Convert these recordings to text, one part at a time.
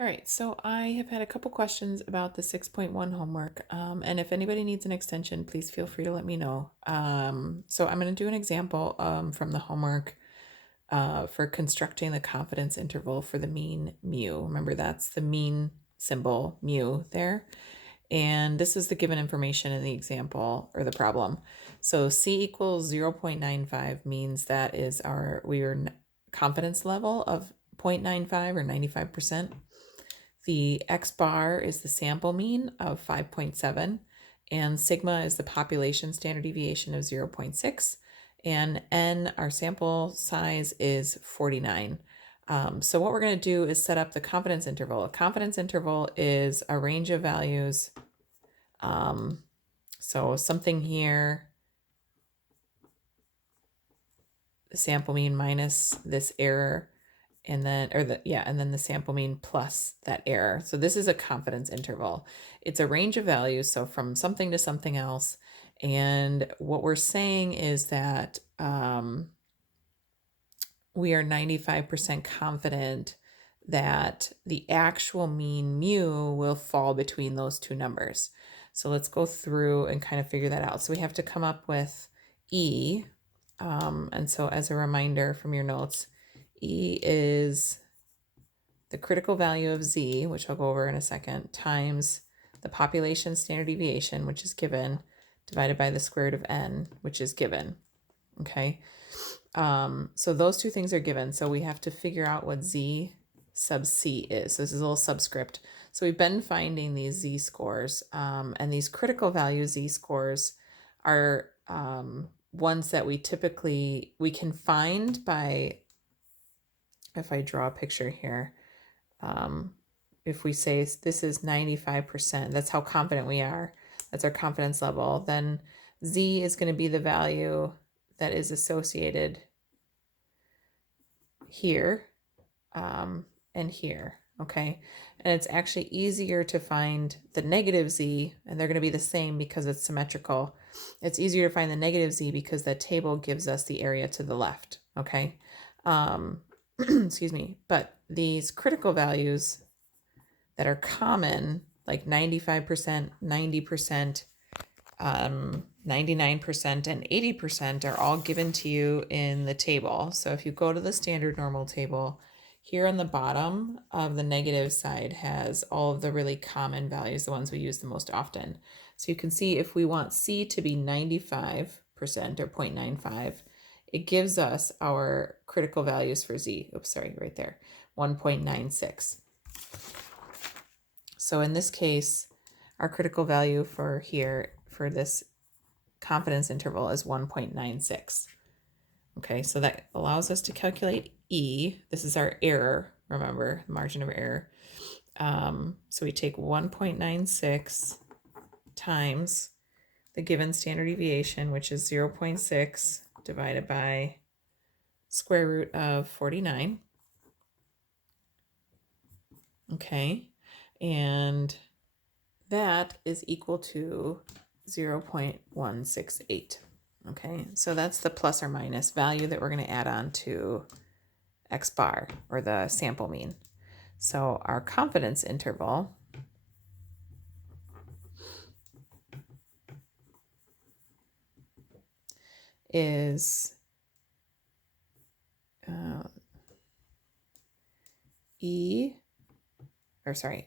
All right, so I have had a couple questions about the 6.1 homework, and if anybody needs an extension, please feel free to let me know. So I'm going to do an example from the homework for constructing the confidence interval for the mean mu. Remember, that's the mean symbol mu there. And this is the given information in the example or the problem. So C equals 0.95 means that is our confidence level of 0.95 or 95%. The X bar is the sample mean of 5.7, and sigma is the population standard deviation of 0.6, and n, our sample size, is 49. So what we're going to do is set up the confidence interval. A confidence interval is a range of values. So something here, the sample mean minus this error, and then the sample mean plus that error. So this is a confidence interval. It's a range of values, so from something to something else. And what we're saying is that we are 95% confident that the actual mean mu will fall between those two numbers. So let's go through and kind of figure that out. So we have to come up with E. And so as a reminder from your notes, E is the critical value of Z, which I'll go over in a second, times the population standard deviation, which is given, divided by the square root of n, which is given. Okay. So those two things are given. So we have to figure out what Z sub C is. So this is a little subscript. So we've been finding these Z scores, and these critical value Z scores are ones that we can find by, if I draw a picture here, if we say this is 95%, that's how confident we are. That's our confidence level. Then Z is going to be the value that is associated here and here, okay? And it's actually easier to find the negative Z, and they're going to be the same because it's symmetrical. It's easier to find the negative Z because that table gives us the area to the left, okay? Excuse me. But these critical values that are common, like 95%, 90%, 99%, and 80% are all given to you in the table. So if you go to the standard normal table, here on the bottom of the negative side has all of the really common values, the ones we use the most often. So you can see if we want C to be 95% or 0.95, it gives us our critical values for Z. Oops, sorry, right there, 1.96. So in this case, our critical value for this confidence interval is 1.96. Okay, so that allows us to calculate E. This is our error, remember, margin of error. So we take 1.96 times the given standard deviation, which is 0.6, divided by square root of 49. Okay, and that is equal to 0.168. Okay, so that's the plus or minus value that we're going to add on to X bar, or the sample mean. So our confidence interval is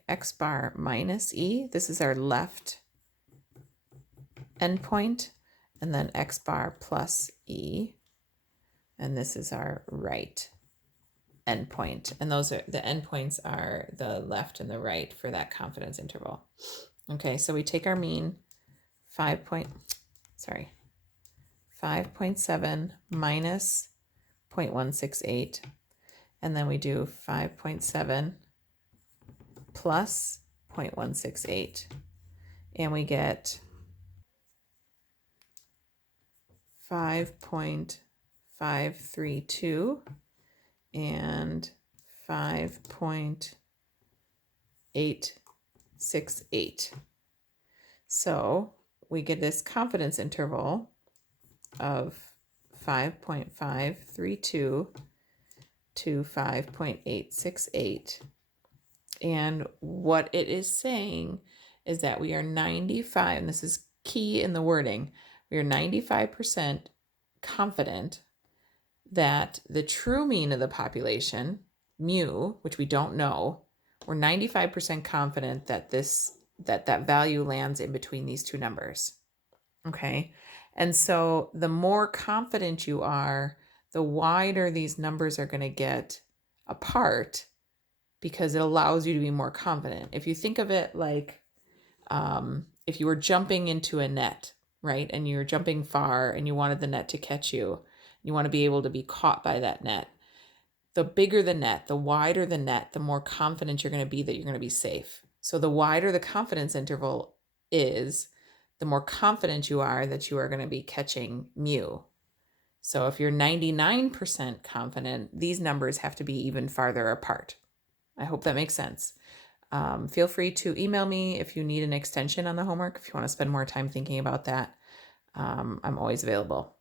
X bar minus E. This is our left endpoint, and then X bar plus E, and this is our right endpoint. And those are the endpoints, are the left and the right for that confidence interval. Okay, so we take our mean 5.7 minus 0.168, and then we do 5.7 plus 0.168, and we get 5.532 and 5.868. So we get this confidence interval of 5.532 to 5.868 And what it is saying is that we are 95, and this is key in the wording, we are 95% confident that the true mean of the population, mu, which we don't know, we're 95% confident that that value lands in between these two numbers. Okay. And so the more confident you are, the wider these numbers are going to get apart because it allows you to be more confident. If you think of it like if you were jumping into a net, right? And you're jumping far and you wanted the net to catch you, you want to be able to be caught by that net. The bigger the net, the wider the net, the more confident you're going to be that you're going to be safe. So the wider the confidence interval is, the more confident you are that you are going to be catching mu. So if you're 99% confident, these numbers have to be even farther apart. I hope that makes sense. Feel free to email me if you need an extension on the homework, if you want to spend more time thinking about that. I'm always available.